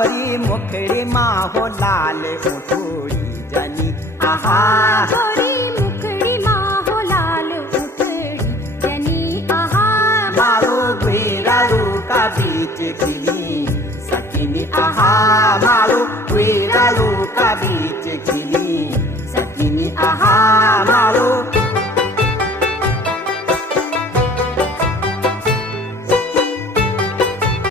गोरी मुखड़ी माँ हो लाल उठोड़ी जनी आहा गोरी मुखड़ी माँ हो लाल उठड़ी जनी आहा मारो गुरारू का बीच खिली सकिनी आहा मारो गुरारू का बीच खिली सकिनी आहा मारो